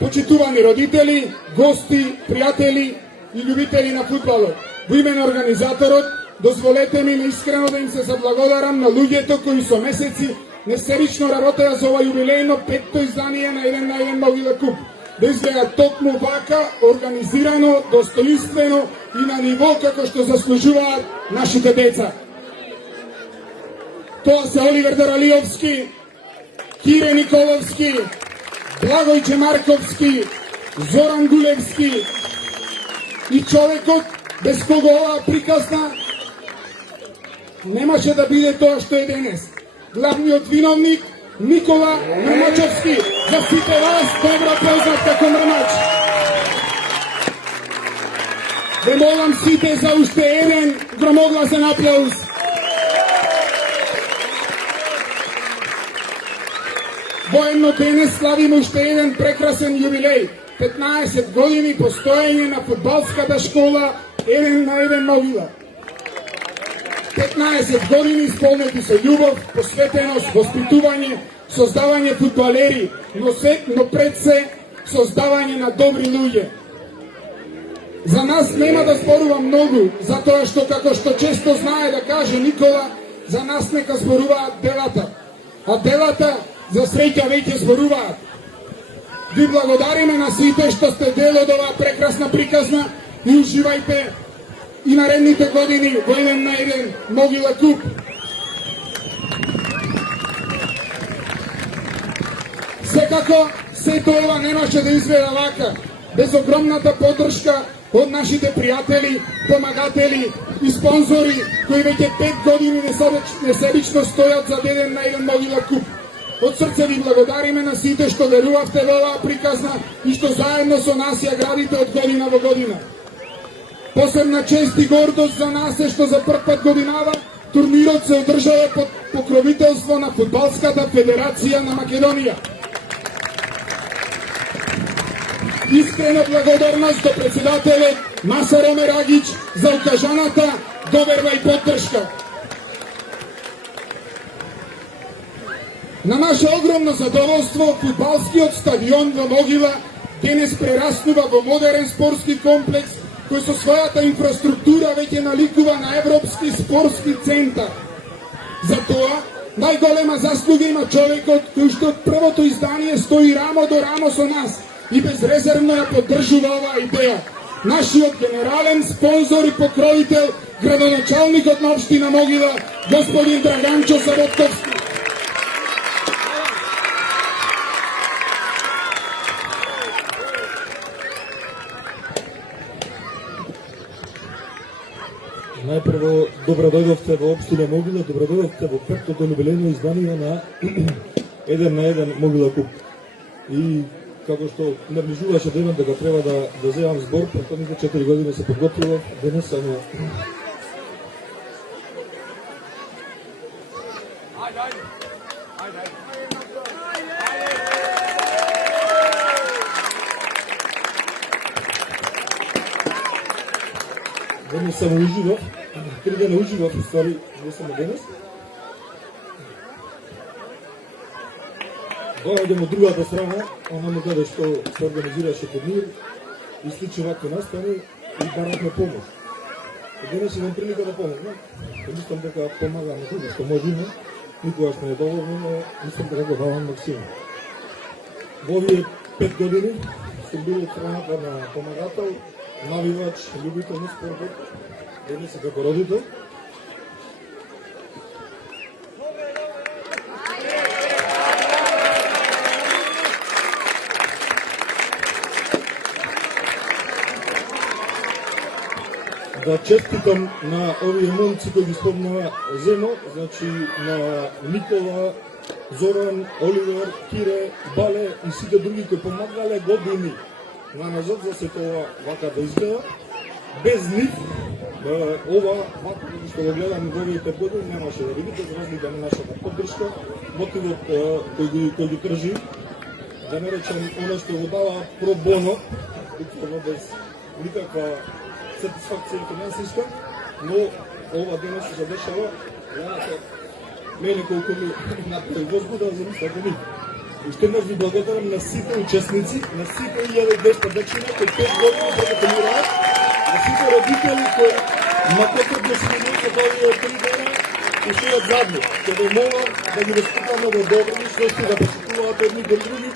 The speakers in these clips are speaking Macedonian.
Почитувани родители, гости, пријатели и љубители на фудбалот, во име на организаторот, дозволете ми искрено да им се заблагодарам на луѓето кои со месеци несебично работеа за ова јубилејно 5-то издание на еден Могила Куп. Да изгледа токму вака, организирано, достоинствено и на ниво како што заслужуваат нашите деца. Тоа се Оливер Даралиовски, Кире Николовски, Благојче Марковски, Зоран Гулевски и човекот без кого оваа приказна немаше да биде тоа што е денес. Главниот виновник Никола Мрмачовски, за сите вас добро познат како Мрмач. Ве молам сите за уште еден громогласен аплауз. Воедно денес славиме уште еден прекрасен јубилеј. 15 години постоење на фудбалската школа Еден на еден Могила. 15 години исполнети со љубов, посветеност, воспитување, создавање фудбалери, но пред се создавање на добри луѓе. За нас нема да зборувам многу, затоа што како што често знае да каже Никола, за нас нека зборуваат делата. А делата за среќа веќе зборуваат. Ви благодариме на сите што сте дел од оваа прекрасна приказна и уживајте и наредните години во еден на еден Могила Куп. Секако, сето ова немаше да изгледа вака, без огромната поддршка од нашите пријатели, помагатели и спонзори, кои веќе 5 години несебично стојат за еден на еден Могила Куп. Од срце ви благодариме на сите што верувавте во оваа приказна и што заедно со нас ја градите од година во година. Посебна чест и гордост за нас е што за прв пат годинава турнирот се одржава под покровителство на Фудбалската федерација на Македонија. Искрена благодарност до председателот Масаро Мерагич за укажаната доверба и поддршка. На наше огромно задоволство, фудбалскиот стадион во Могила денес прераснува во модерен спортски комплекс кој со својата инфраструктура веќе наликува на Европски спортски центар. За тоа, најголема заслуга има човекот кој што од првото издание стои рамо до рамо со нас и безрезервно ја поддржува оваа идеја. Нашиот генерален спонзор и покровител, градоначалникот на општина Могила, господин Драганчо Саботковски. Најпрво, добро дојдовте во општина Могила, добро дојдовте во 5-то јубилејно издание на еден на еден Могила Куп. И како што наближуваше денот дека треба да земам збор, претходните 4 години се подготвував, денес само денес само уживав, 3 дена уживав, ствари, не само денес. Дојдем од другата страна, онаме каде што се организираше турнир и слични вакви настани и баравме помош. Денес имам прилика да помогнам, мислам дека помагам на кога што можеме, никогаш не е доволно, но мислам дека го давам максимум. Во овие 5 години сум бил од страната на помагател, навивач, љубител на спортот, денес е како родител. Да честитам на овие момци кои ги спомнава Зено, значи на Никола, Зоран, Оливер, Кире, Бале и сите други кои помагале години на назад за сето ова вака да изгледа. Без нив, ова вака што го гледам во овие 5 години немаше да видите, за разлика на нашата поддршка, мотивот кој ги тржи, да не речем оно што го дава про боно, без никаква сатисфакција финансиска, но ова денес се задешава, знаете, мене колку ми направи возбуда, замислете ми. Уште еднаш ви благодарам на сите учесници, на сите 1200 дечиња кои 5 години продефинираат, на сите родители кои макар да се минуваат овие 3 дена и стојат задни. Ќе ви молам да ги воспитаме во добри личности, да почитуваат едни кон други.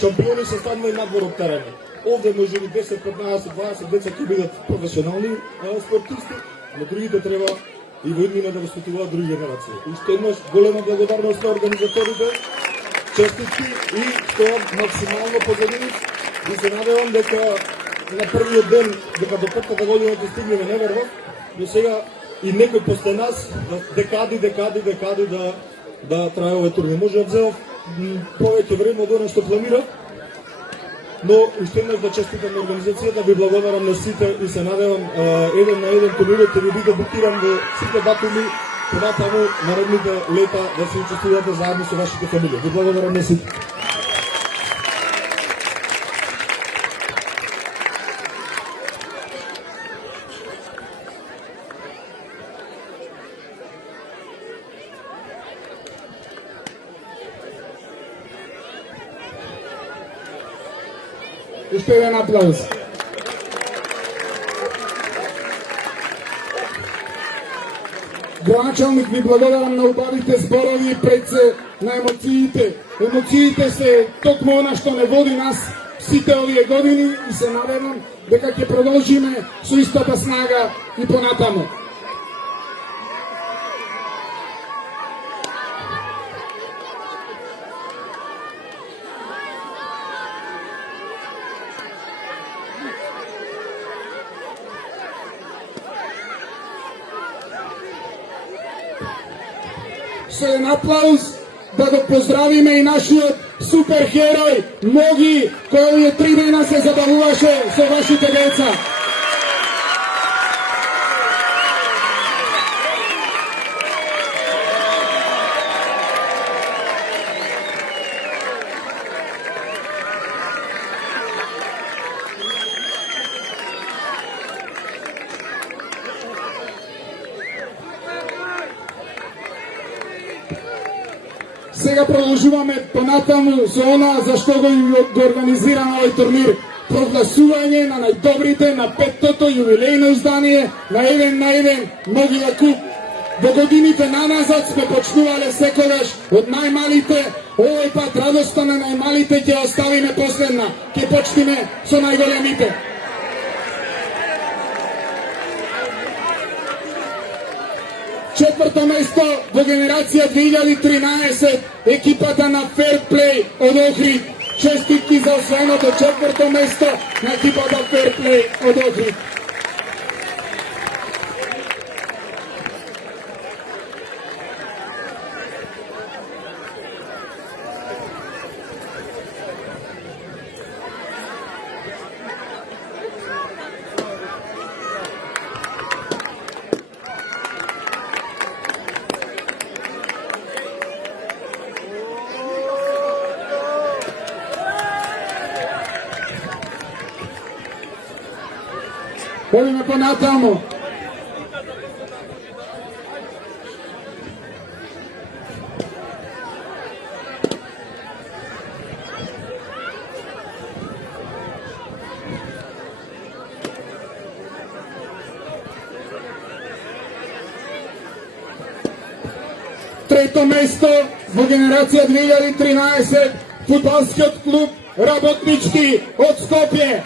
Шампиони се станува и надвор од терена. Овде може би 10, 15, 20 деца ќе бидат професионални спортисти, но другите треба и во иднина да воспитуваат други генерации. Уште еднаш голема благодарност на организаторите, честитки и стојам максимално позадини и се надевам дека на првиот ден, дека до 5-та година ќе стигнеме, не верувам, но сега и некој после нас декади да трае овој турнир. Може да вземав повеќе време од она што планирав, но уште еднаш да честитам на организацијата, ви благодарам на сите и се надевам еден на еден турнирот ќе ви биде букиран во сите датуми понатаму наредните лета да се учествувате заедно со вашите фамилии. Ви благодарам на сите. Уште еден аплауз. Граначалник, ви благодарам на убавите зборови и пред се на емоциите. Емоциите се токму она што не води нас сите овие години и се надевам дека ќе продолжиме со истата снага и понатаму. Со еден аплауз да го поздравиме и нашиот суперхерој Моги, кој овие 3 дена се забавуваше со вашите деца. Сега продолжуваме понатаму со она за што го организираме овој турнир. Прогласување на најдобрите на 5-тото јубилејно издание на еден Могила Куп. Во годините наназад сме почнувале секогаш од најмалите, овој пат радоста на најмалите ќе оставиме последна. Ќе почнеме со најголемите. Четврто место во генерација 2013, екипата на Fair Play од Охрид. Честитки за освоеното четврто место на екипата Fair Play од Охрид. Одиме понатаму. Трето место во генерација 2013, фудбалскиот клуб Работнички од Скопје.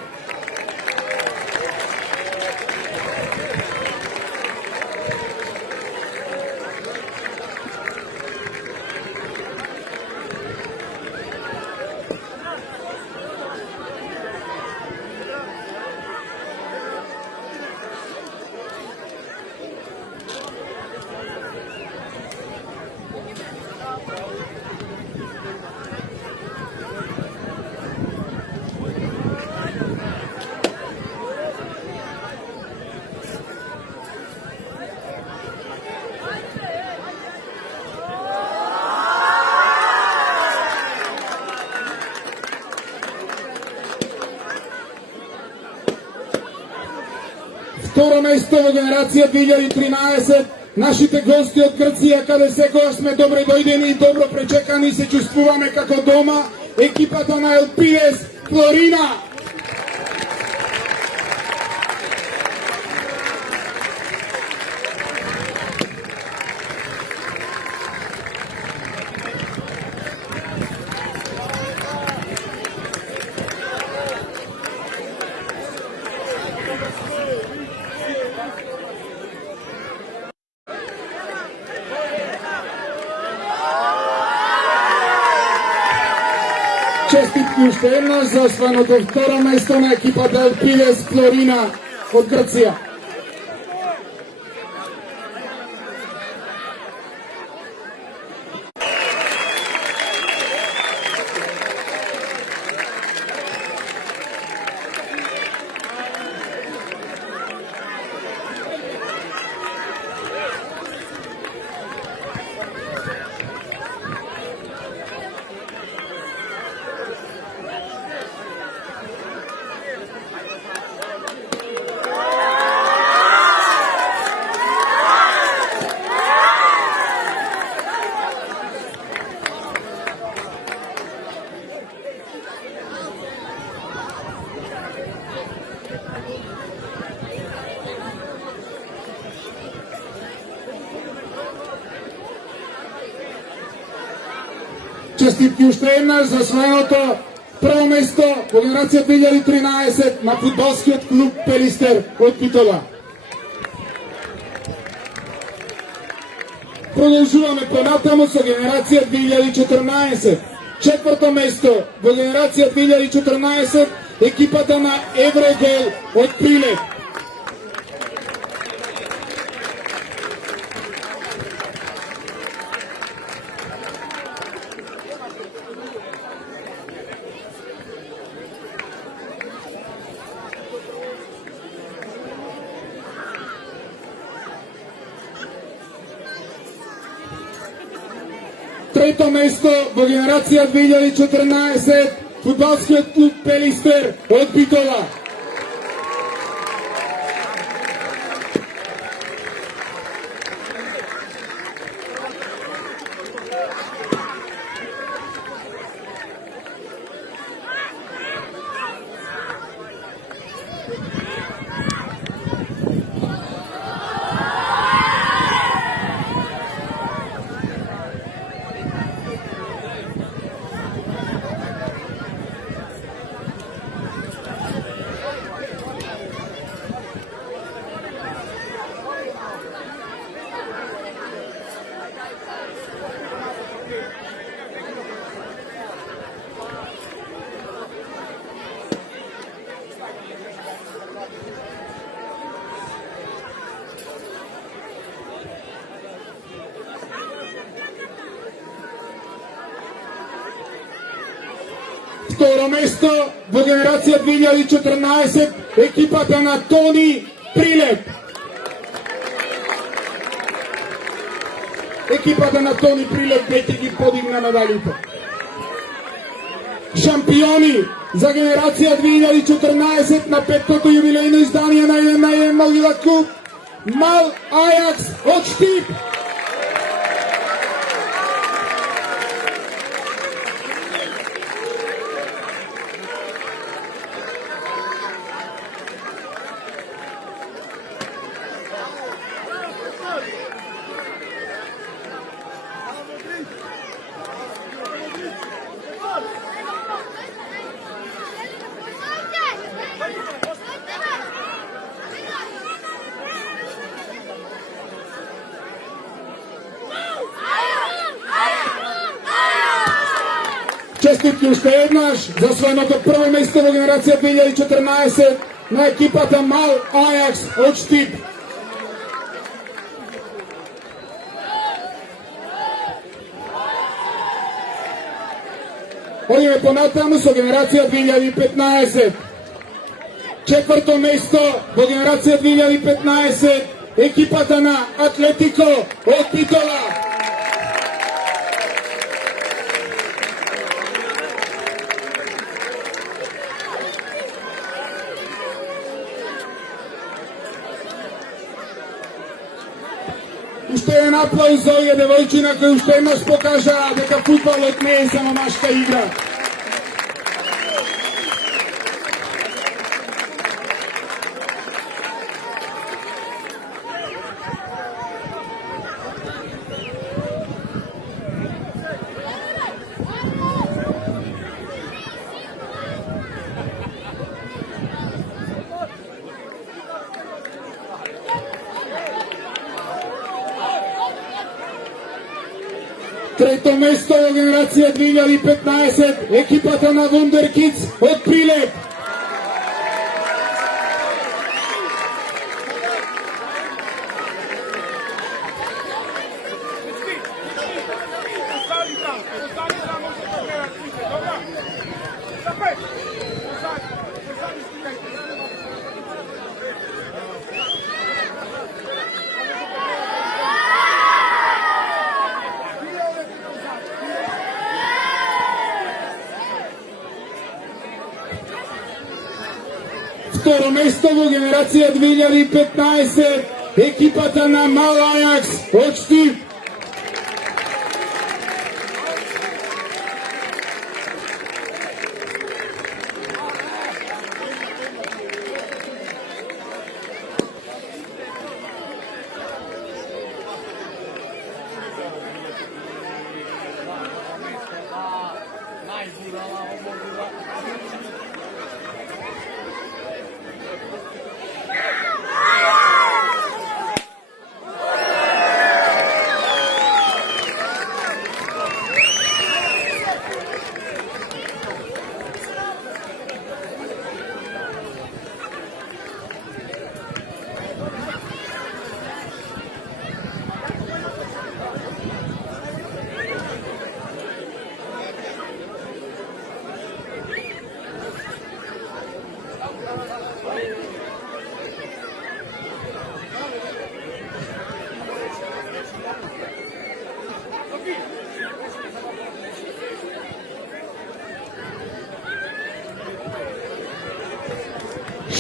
Второ место во генерација 2013, нашите гости од Грција, каде секогаш сме добре дојдени и добро пречекани, се чувствуваме како дома, екипата на Елпидес Флорина. Честитки уште еднаш за освоеното второ место на екипата Елпидес Флорина од Грција. Честитки уште еднаш за освоеното прво место во генерација 2013 на фудбалскиот клуб Пелистер од Битола. Продолжуваме понатаму со генерација 2014. Четврто место во генерација 2014 екипата на Еврогол од Прилеп. Трето место во генерација 2014 фудбалскиот клуб Пелистер од Битола. Второ место во генерација 2014 екипата на Тони Прилеп. Екипата на Тони Прилеп веќе ги подигна медалите. Шампиони за генерација 2014 на петтото јубилејно издание на 1 Могила Куп Мал Ајакс од Штип. Честитки уште еднаш за освоеното прво место во генерација 2014 на екипата Мал Ајакс од Штип. Одиме понатаму со генерација 2015. Четврто место во генерација 2015 екипата на Атлетико од Битола. Уште еден аплауз за овие девојчина кои уште еднаш покажаа дека фудбалот не е само машка игра. Трето место во генерација 2015, екипата на Вундеркидс од Прилеп. Второ место во генерација 2015, екипата на Мал Ајакс од Штип.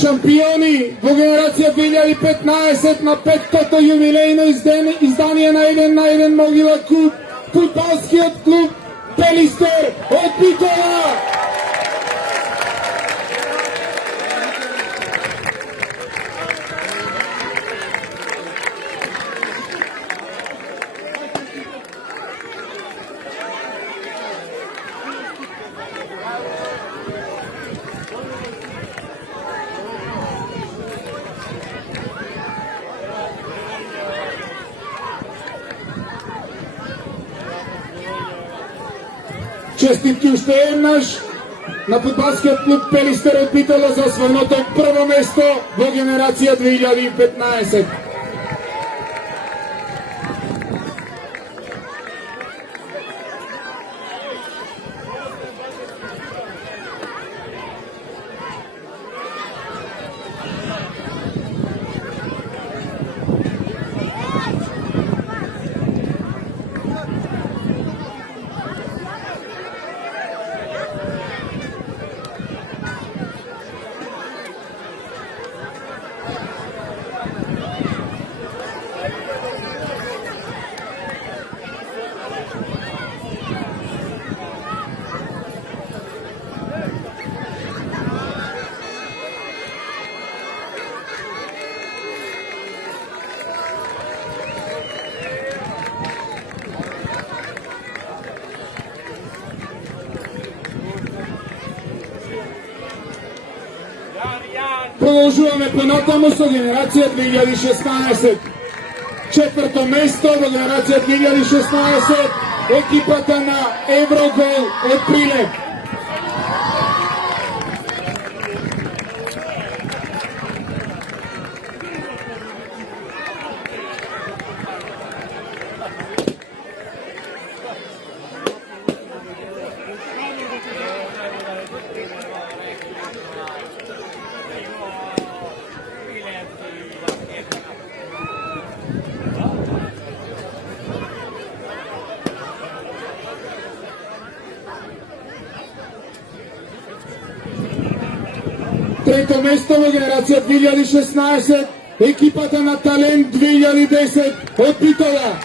Шампиони во генерација 2015 на 5-тото јубилејно издание на 1 на 1 могила куп, фудбалскиот клуб Пелистер од Битола. Честитки уште еднаш на фудбалскиот клуб Пелистер од Битола за освоеното прво место во генерација 2015. Продолжуваме понатаму со генерација 2016. Четврто место во генерација 2016, екипата на Еврогол од Прилеп. Трето место во генерација 2016, екипата на Талент 2010 од Битола.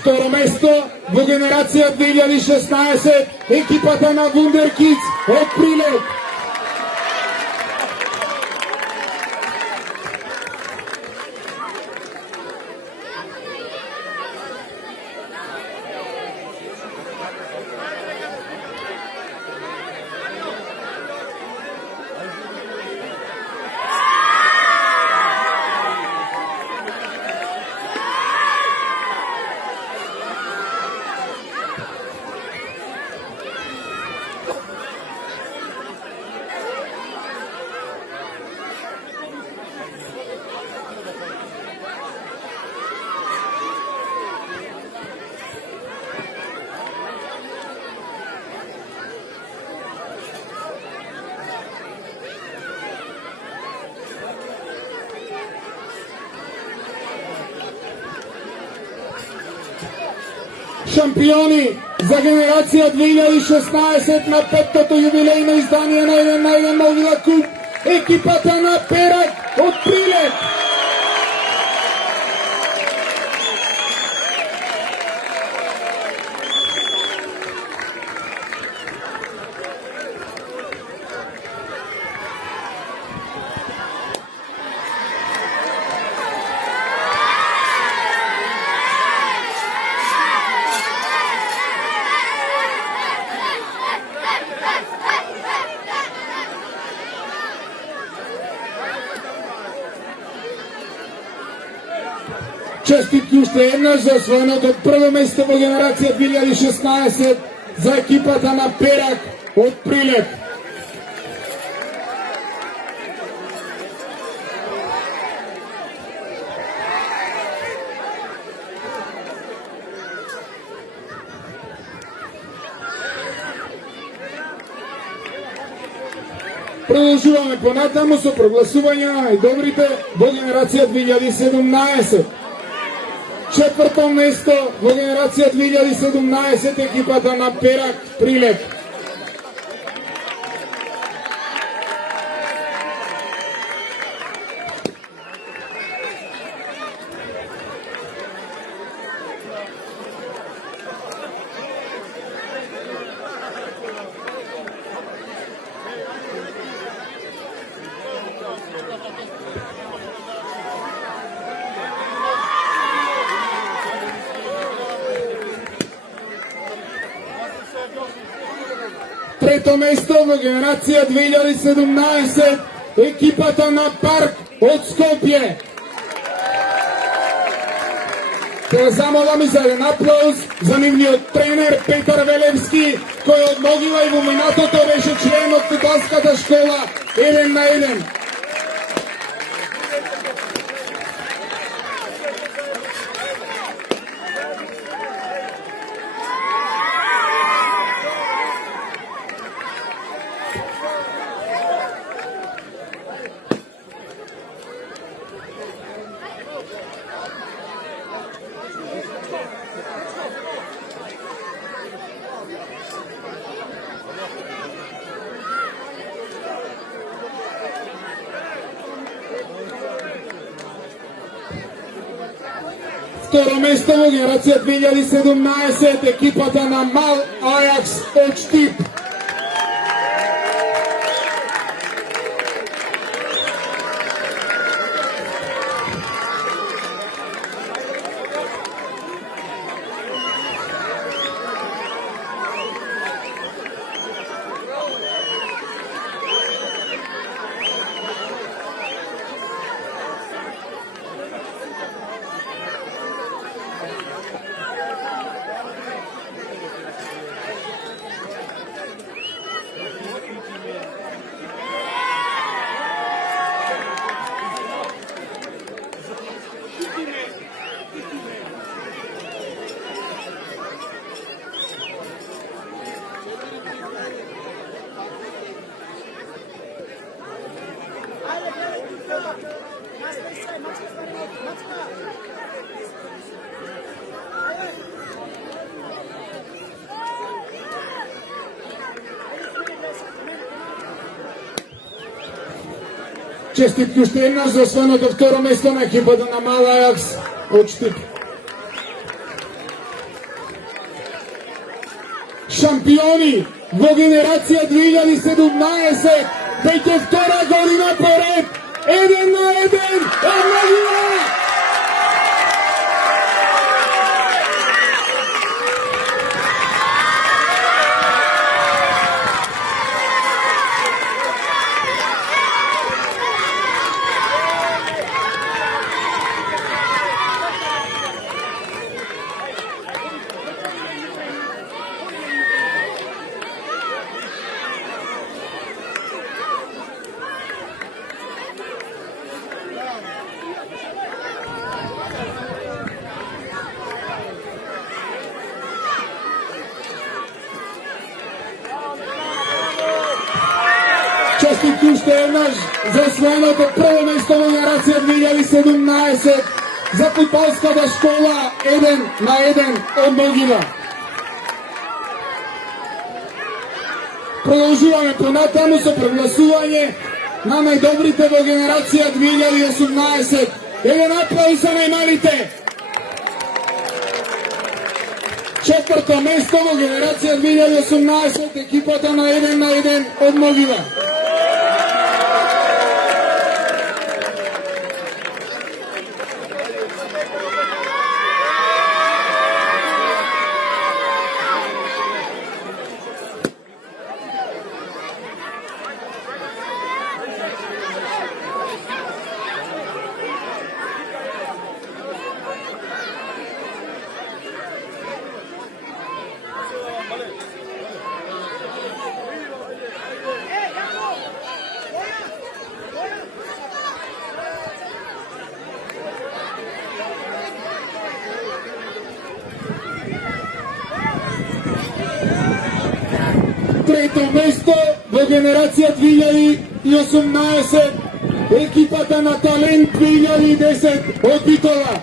Второ место во генерација 2016 екипата на Wonder Kids од Прилеп. Шампиони за генерација 2016 на петтото јубилејно издание на 1 на 1 Мобила Куп, екипата на Перак од Прилеп. Честитки уште еднаш за освоеното прво место во генерација 2016 за екипата на Перак од Прилеп. Продолжуваме понатаму со прогласување на најдобрите во генерација 2017. Четврто место во генерација 2017 екипата на Перак Прилеп. Трето место во генерација 2017 екипата на Парк од Скопје. Те замолам и за еден аплауз за нивниот тренер Петар Велевски, кој од Могила и во минатото беше член од фудбалската школа 1 на 1. Второ место во генерација 2017 екипата на Мал Ајакс од Штип. Честитки уште еднаш за освоеното второ место на екипата на Мал Ајакс од Штип. Шампиони во генерација 2017, веќе втора година поред, 1-1 од Могила! Честитки уште еднаш за освоеното прво место во генерација 2017 за фудбалската школа 1-1 од Могила. Продолжуваме понатаму со прогласување на најдобрите во генерација 2018. Еден аплауз за најмалите. Четврто место во генерација 2018, екипата на 1-1 од Могила. Трето место во генерација 2018, екипата на Талент 2010 од Битола.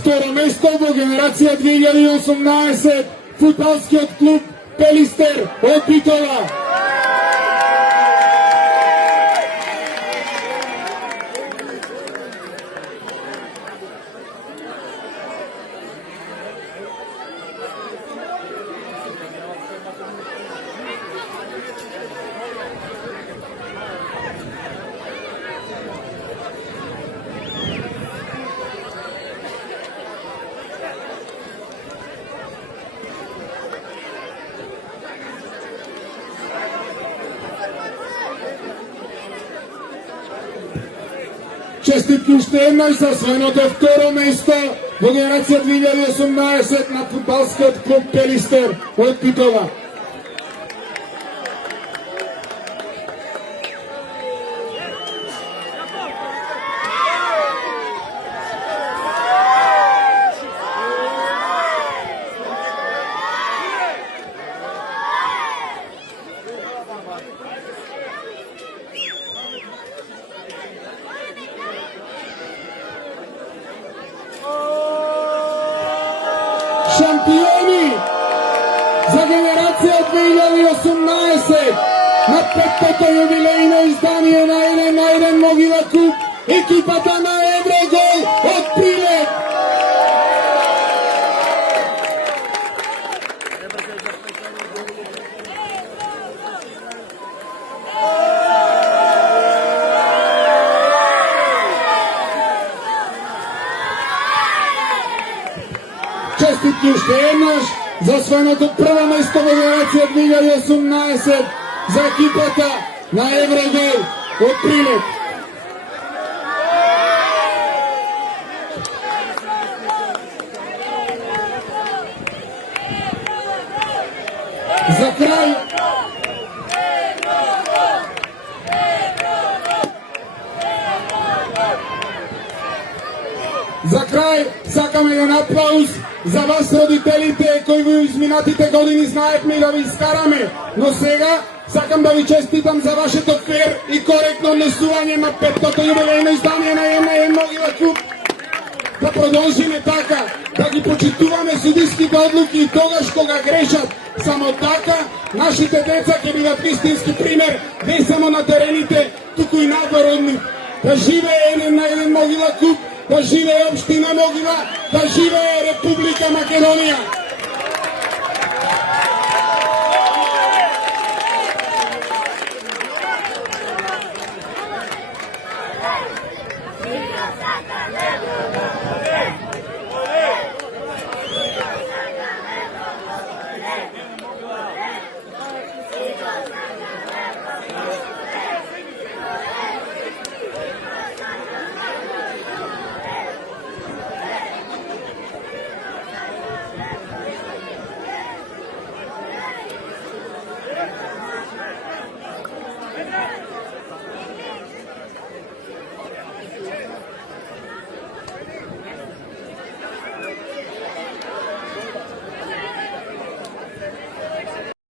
Второ место во генерација 2018, фудбалскиот клуб Пелистер од Битола. Честитки уште еднаш за освоеното второ место во генерација 2018 на фудбалскиот клуб Пелистер од Битола. Шампиони за генерација 2018 на петтото јубилејно издание на 1-1 Могила Куп, екипата на Еврогол од Прилеп. честитки уште еднаш за освоеното прво место во генерација 2018 за екипата на Еврогол од Прилеп. За крај сакаме еден аплауз за вас родителите кои во изминатите години знаевме да ви искараме, но сега сакам да ви честитам за вашето фер и коректно однесување на 5-тото јубилејно издание на Могила клуб. Да продолжиме така, да ги почитуваме судиските одлуки и тогаш кога грешат. Само така нашите деца ќе бидат вистински пример, не само на терените, туку и надвор од нив. Да живее еден Могила клуб, да живее општина Могила, да живее Република Македонија.